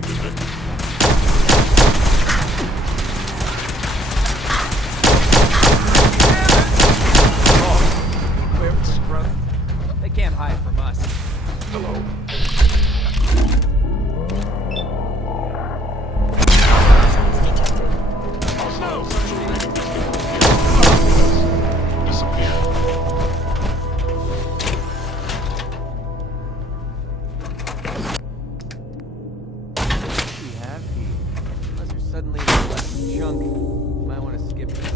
performance, isn't it? Oh, we're scrub. They can't hide from us. Hello. Suddenly left chunk. Might want to skip this.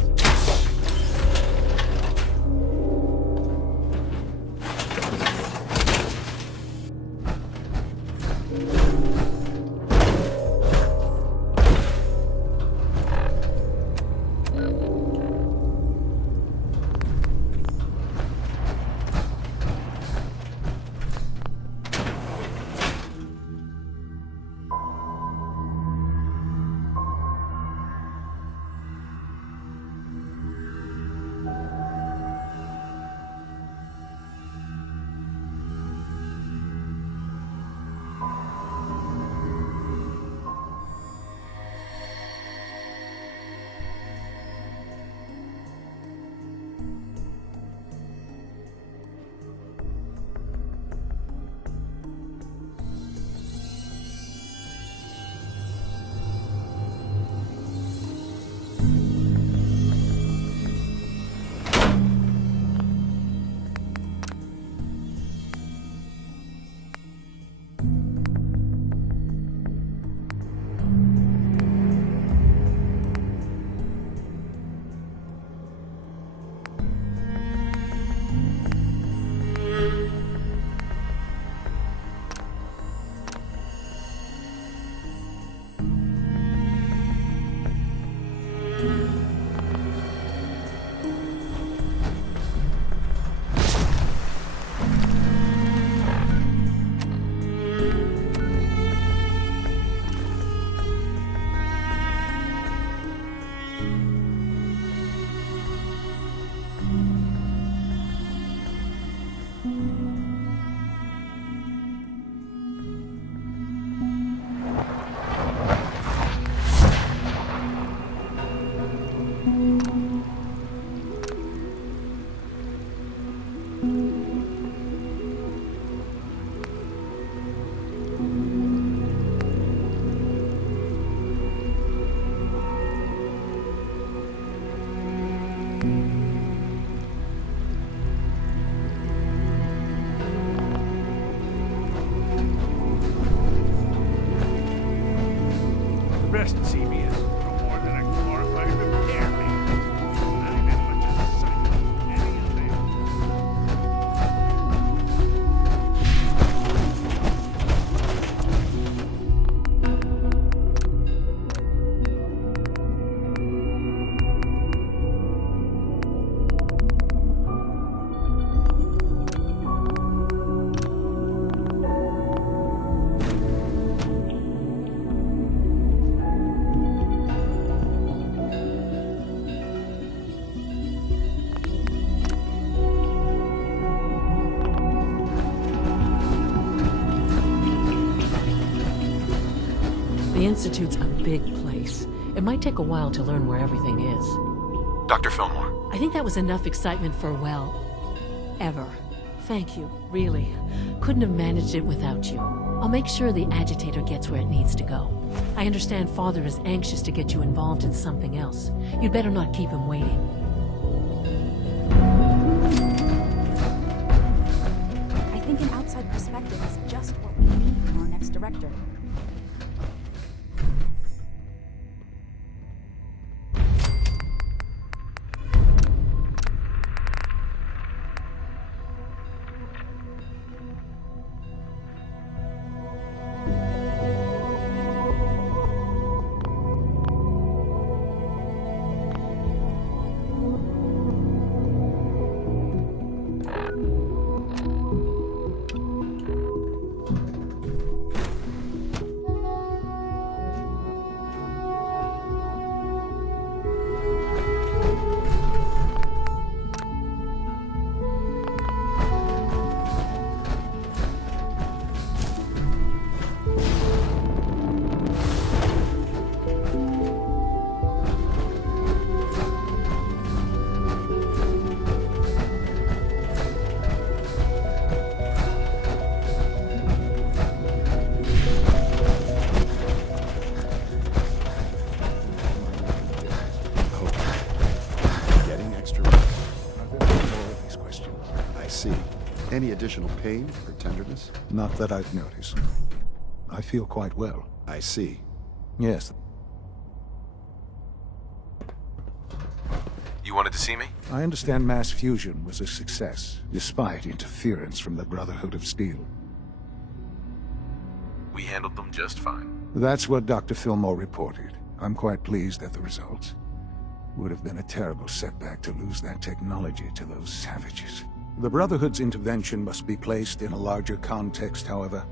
Rest CBS for more than a glorified repair man. I'm as much as a psycho as any other. The Institute's a big place. It might take a while to learn where everything is. Dr. Fillmore. I think that was enough excitement for, well, ever. Thank you, really. Couldn't have managed it without you. I'll make sure the agitator gets where it needs to go. I understand Father is anxious to get you involved in something else. You'd better not keep him waiting. I think an outside perspective is just what we need from our next director. Any additional pain or tenderness? Not that I've noticed. I feel quite well. I see. Yes. You wanted to see me? I understand mass fusion was a success, despite interference from the Brotherhood of Steel. We handled them just fine. That's what Dr. Fillmore reported. I'm quite pleased at the results. Would have been a terrible setback to lose that technology to those savages. The Brotherhood's intervention must be placed in a larger context, however,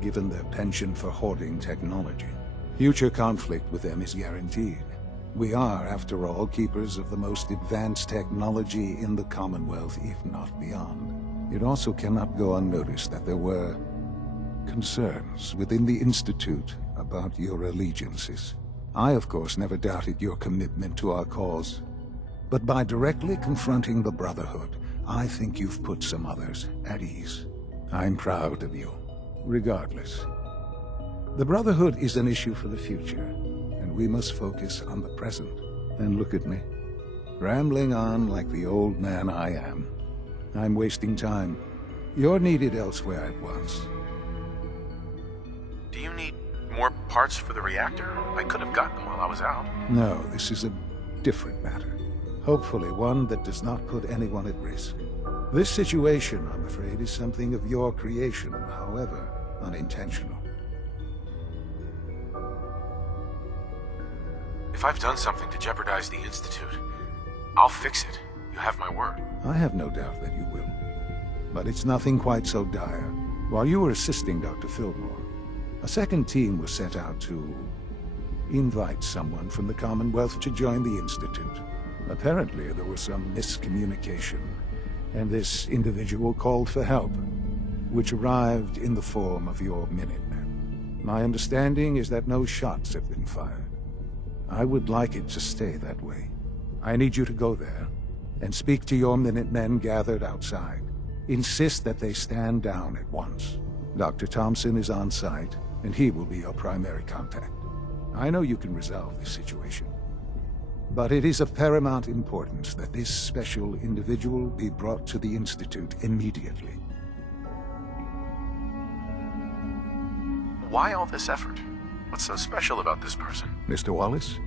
given their penchant for hoarding technology. Future conflict with them is guaranteed. We are, after all, keepers of the most advanced technology in the Commonwealth, if not beyond. It also cannot go unnoticed that there were concerns within the Institute about your allegiances. I, of course, never doubted your commitment to our cause. But by directly confronting the Brotherhood, I think you've put some others at ease. I'm proud of you, regardless. The Brotherhood is an issue for the future, and we must focus on the present. And look at me, rambling on like the old man I am. I'm wasting time. You're needed elsewhere at once. Do you need more parts for the reactor? I could have gotten them while I was out. No, this is a different matter. Hopefully one that does not put anyone at risk. This situation, I'm afraid, is something of your creation, however unintentional. If I've done something to jeopardize the Institute, I'll fix it. You have my word. I have no doubt that you will. But it's nothing quite so dire. While you were assisting Dr. Fillmore, a second team was sent out to invite someone from the Commonwealth to join the Institute. Apparently, there was some miscommunication, and this individual called for help, which arrived in the form of your Minutemen. My understanding is that no shots have been fired. I would like it to stay that way. I need you to go there and speak to your Minutemen gathered outside. Insist that they stand down at once. Dr. Thompson is on site, and he will be your primary contact. I know you can resolve this situation, but it is of paramount importance that this special individual be brought to the Institute immediately. Why all this effort? What's so special about this person? Mr. Wallace?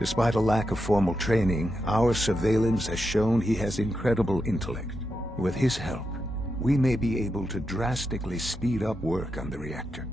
Despite a lack of formal training, our surveillance has shown he has incredible intellect. With his help, we may be able to drastically speed up work on the reactor.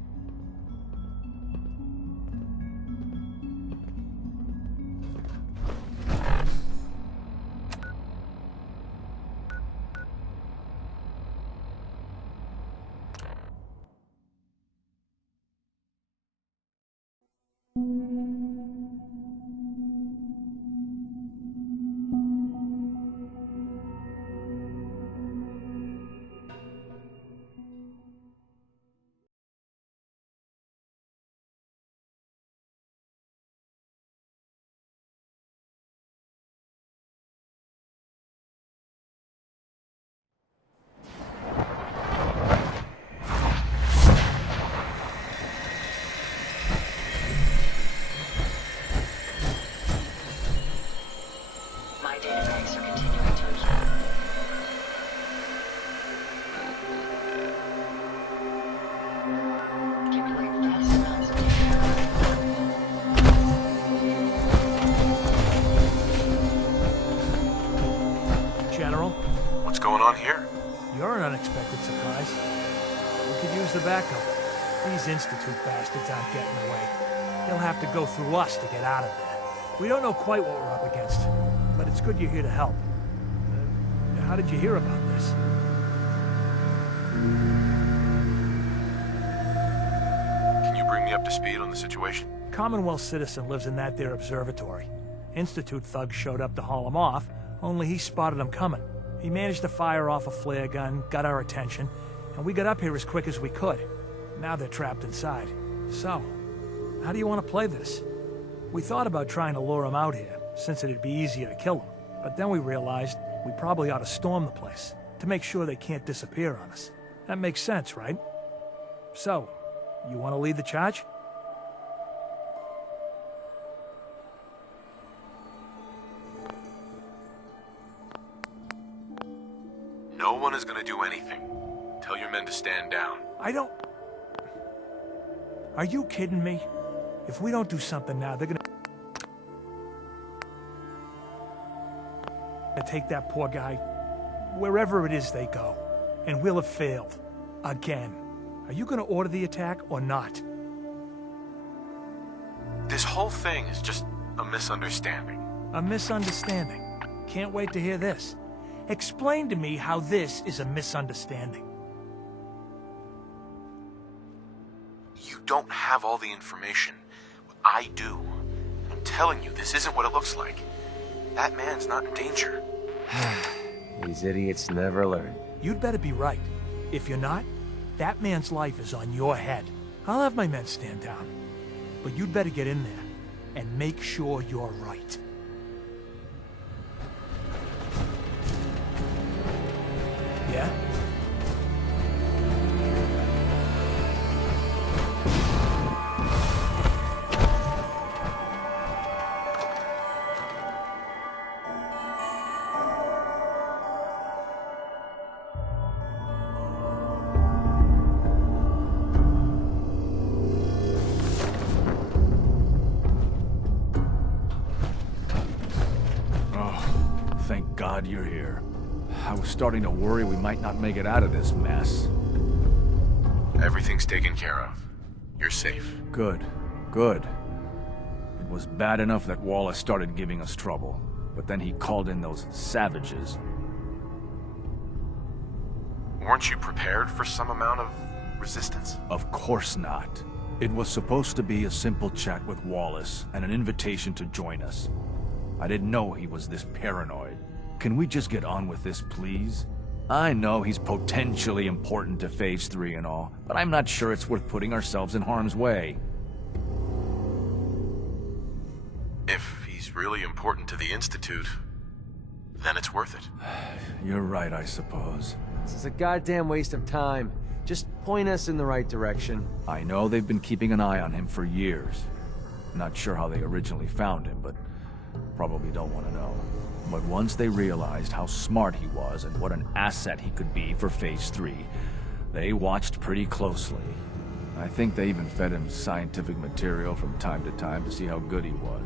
My database are continuing to absorb. Accumulate vast amounts of data. General, What's going on here? you're an unexpected surprise. We could use the backup. These Institute bastards aren't getting away. They'll have to go through us to get out of there. We don't know quite what we're up against, but it's good you're here to help. How did you hear about this? Can you bring me up to speed on the situation? Commonwealth citizen lives in that there observatory. Institute thugs showed up to haul him off, only he spotted them coming. He managed to fire off a flare gun, got our attention, and we got up here as quick as we could. Now they're trapped inside. So, how do you want to play this? We thought about trying to lure him out here, since it'd be easier to kill him. But then we realized we probably ought to storm the place, to make sure they can't disappear on us. That makes sense, right? So, you want to lead the charge? No one is gonna do anything. Tell your men to stand down. I don't... Are you kidding me? If we don't do something now, they're gonna take that poor guy wherever it is they go. And we'll have failed. Again. Are you gonna order the attack or not? This whole thing is just a misunderstanding. A misunderstanding. Can't wait to hear this. Explain to me how this is a misunderstanding. You don't have all the information. I do. I'm telling you, this isn't what it looks like. That man's not in danger. These idiots never learn. You'd better be right. If you're not, that man's life is on your head. I'll have my men stand down. But you'd better get in there and make sure you're right. Yeah? Thank God you're here. I was starting to worry we might not make it out of this mess. Everything's taken care of. You're safe. Good. Good. It was bad enough that Wallace started giving us trouble, but then he called in those savages. Weren't you prepared for some amount of resistance? Of course not. It was supposed to be a simple chat with Wallace and an invitation to join us. I didn't know he was this paranoid. Can we just get on with this, please? I know he's potentially important to Phase 3 and all, but I'm not sure it's worth putting ourselves in harm's way. If he's really important to the Institute, then it's worth it. You're right, I suppose. This is a goddamn waste of time. Just point us in the right direction. I know they've been keeping an eye on him for years. Not sure how they originally found him, but probably don't want to know. But once they realized how smart he was and what an asset he could be for Phase 3, they watched pretty closely. I think they even fed him scientific material from time to time to see how good he was.